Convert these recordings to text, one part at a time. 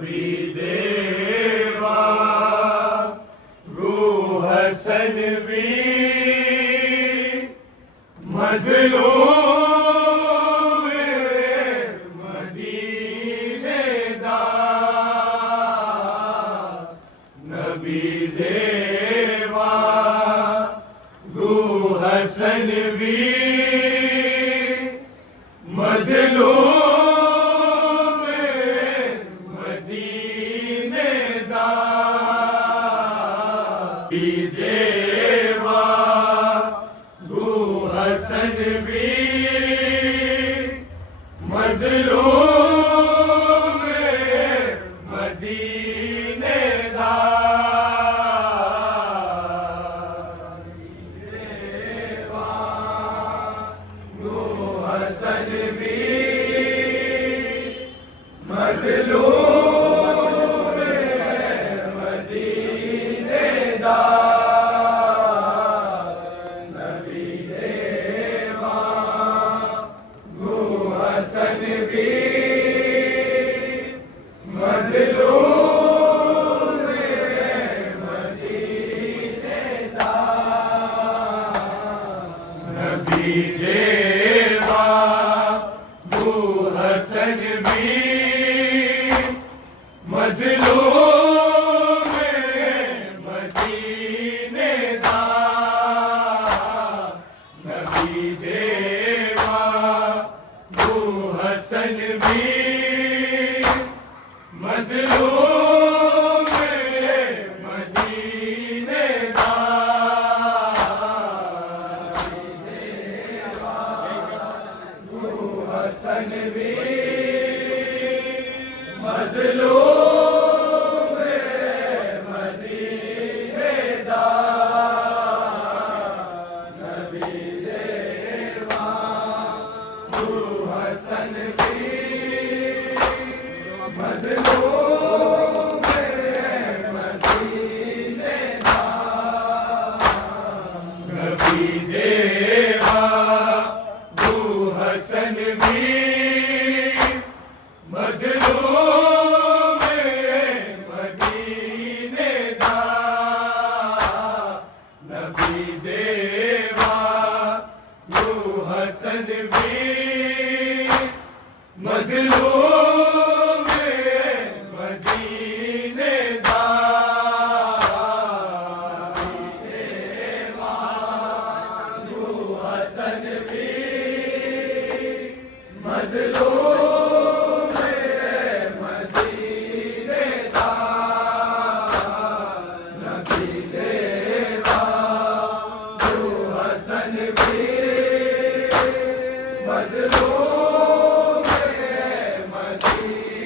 नबी देवा रूह हसन भी मजलूम मदीने दा नबी देवा रूह हसन भी मजलूम देवा गो हसन भी मजलूम मदीने दा देवा गो हसन भी मजलूम हसन भी मजलूम मदीने दा नबी देवा गो हसन भी मजलूम मदीने दा नबी देवा गो हसन भी मजलूम मदीने दा गो हसन भी मजलूम मदीने दा नबी देवा गो हसन भी मजलूम मदीने दा नबी देवा गो हसन भी मजलूम मदीने दा नबी देवा गो हसन भी मजलूम मदीने दा देवा गो हसन भी मजलूम मदीने दा नबी देवा गो हसन भी मजलूम मदीने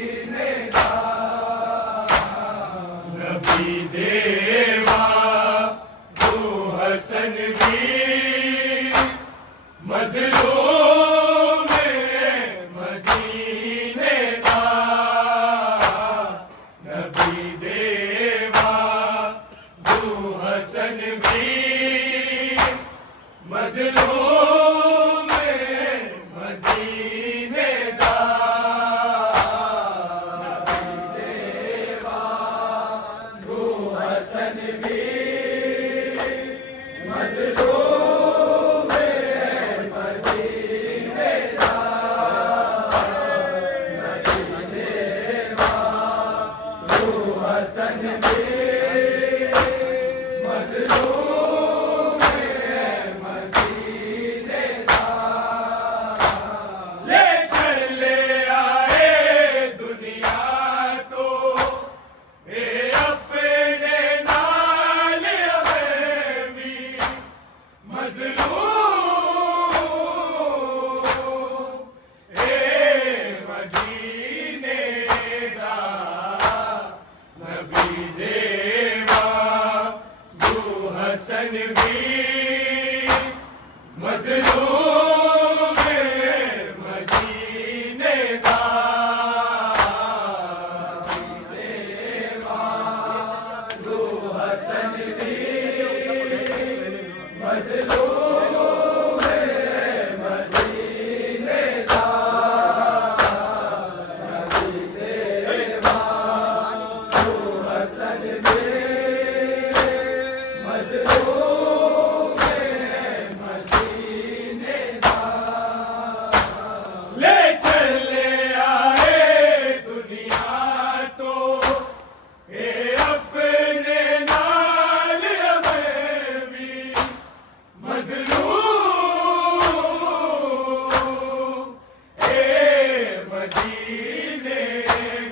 मदीने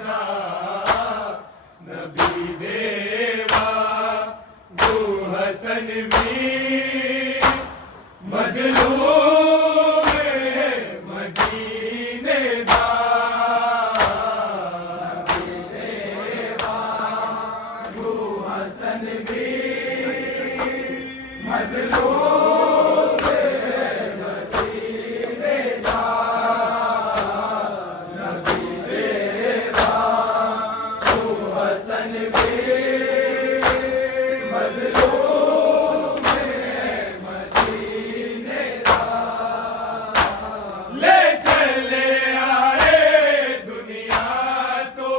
दा नबी देवा दो हसन भी मजलूम मदीने दा नबी देवा दो हसन भी मजलूम मदीने दा नबी देवा दो हसन भी मजलूम मदीने दा ले चले आए दुनिया तो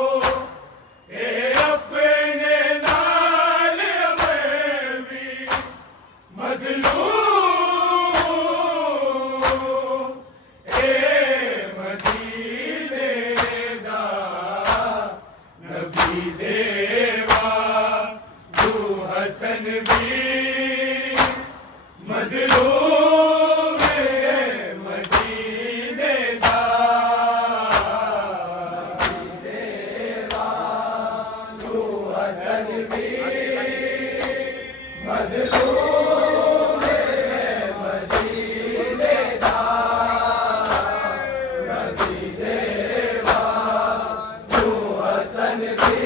ए अपने नाल में भी मजलूम ए मदीने दा नबी देवा दो हसन भी मजलूम मदीने दा नबी देवा दो हसन भी मजलूम मदीने दा नबी देवा दो हसन भी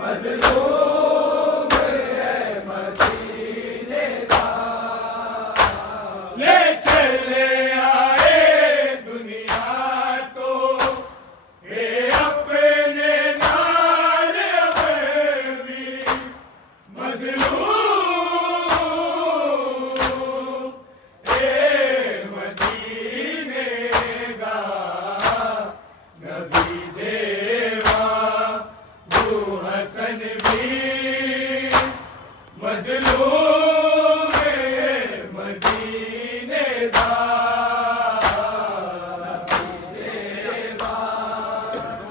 मजलूम मदीने दा ले चले आए दुनिया तो ए अपने नाल में भी मजलूम ए मदीने दा नबी देवा दो हसन भी मजलूम मदीने दा नबी देवा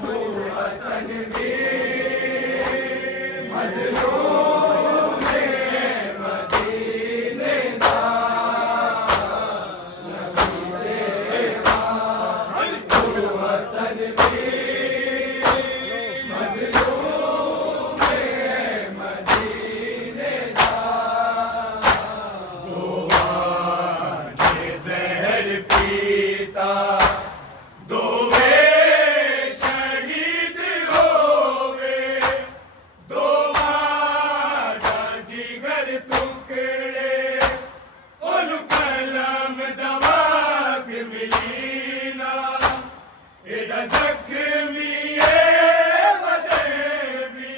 दो हसन भी मजलूम मदीने दा नबी देवा दो हसन भी मजलूम मदीने दा दो ने जहर पीता दो वे शहीद होवे दो मादा जिगर टुकड़े उन कलम दवा के मिली ना एदा जख्मी बदेवी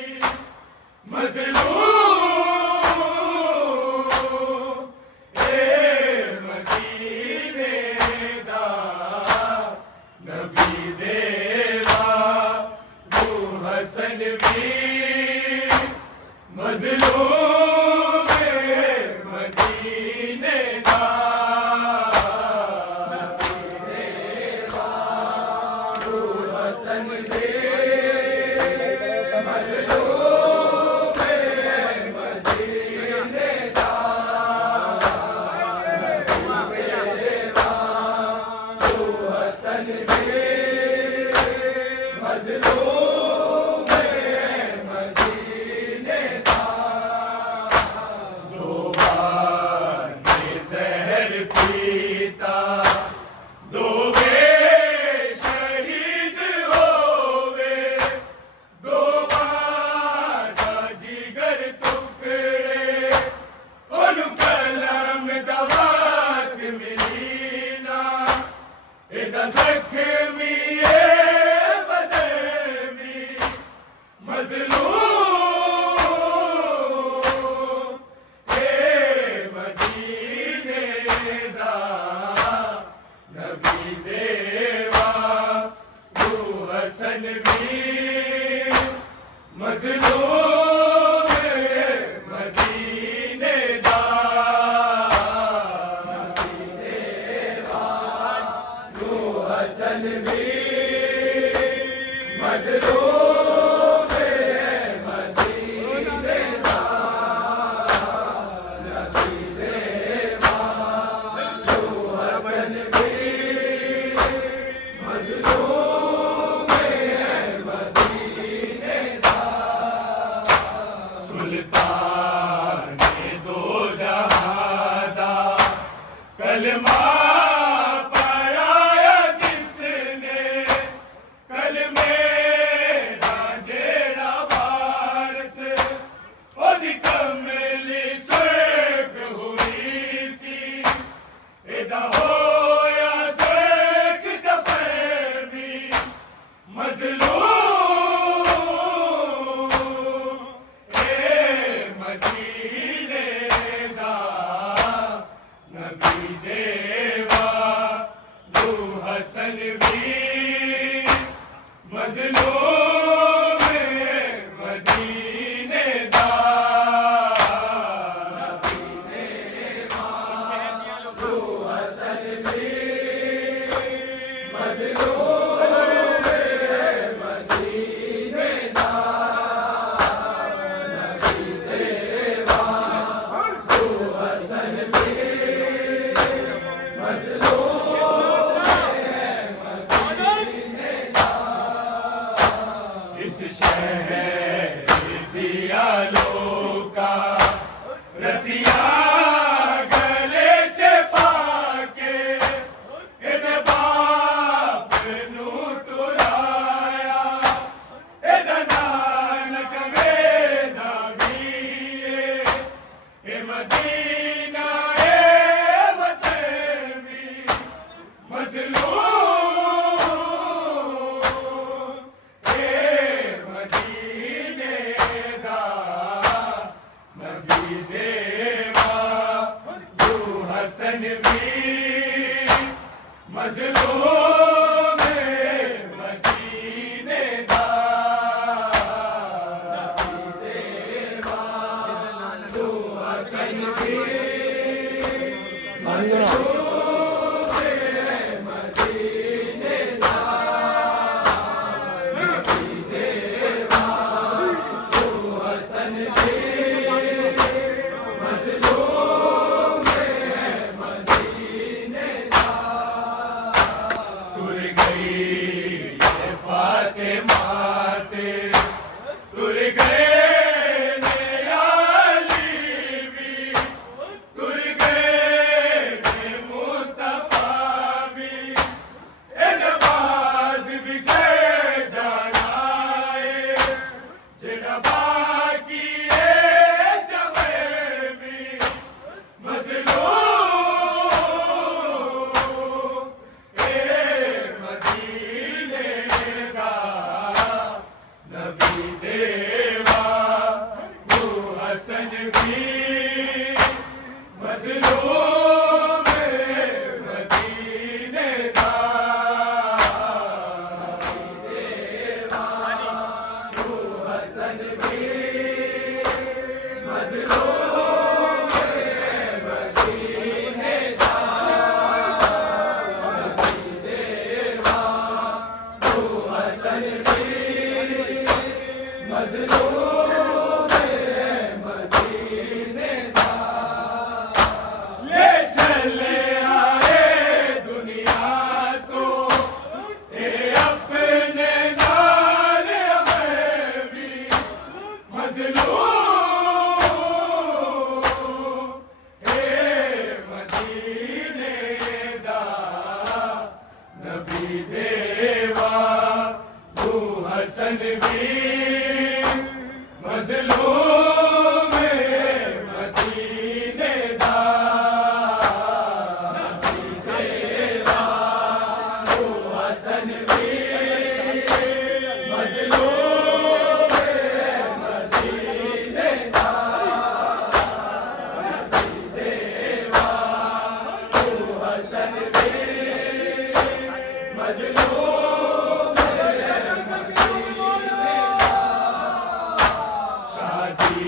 मजलूम ए मदीने दा नबी देवा दो हसन भी मजलूम मदीने दा नबी देवा दो हसन भी मजलूम मदीने दा नबी देवा दो हसन भी मजलूम मदीने दा दो ने जहर पीता दो वे शहीद होवे दो मादा जिगर टुकड़े उन कलम दवा के मिली ना एदा जख्मी बदेवी मजलूम ए मदीने दा नबी देवा दो हसन भी मजलूम मदीने दा नबी देवा दो हसन भी मजलूम मदीने दा नबी देवा दो हसन भी मजलूम है मदीने दा सुल्तान दो जहां दा कलमा पाया जिसने कलमे दा जेड़ा वारस ओदी कमली सुर्ग हुई सी एदा होया सुर्ग कफर भी मजलूम मदीने दा नबी देवा दू हसन भी मजलूम मदीने दा नबी देवा दू हसन भी मजलूम मदीने दा नबी देवा दू हसन भी इस शहर दिया लोका रसिया गले च पाके एदे बाप नू टुराया एदा नानक वेदा भी ए मदीना ए वतन भी मजलूम मदीने दा नबी देवा दू हसन भी मजलूम मदीने दा नबी देवा दू हसन भी मजलूम मदीने दा नबी देवा दू हसन भी मजलूम मदीने दा तुर गई ये फातिमा ते तुर गए ने अली भी तुर गए ने मुस्तफा भी एदे बाद भी गए जाना है जेड़ा बाकी है जवे भी मजलूम मदीने दा नबी देवा दू हसन भी मजलूम मदीने दा नबी देवा दू हसन भी मजलूम मदीने दा नबी देवा दू हसन भी मजलूम मदीने दा ले चले आए दुनिया तो ए अपने नाल हमें भी मजलूम मदीने दा नबी देवा दू हसन भी मजलूम मदीने दा नबी देवा दू हसन भी मजलूम मदीने दा नबी देवा दू हसन भी मजलूम शादी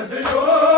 भजयो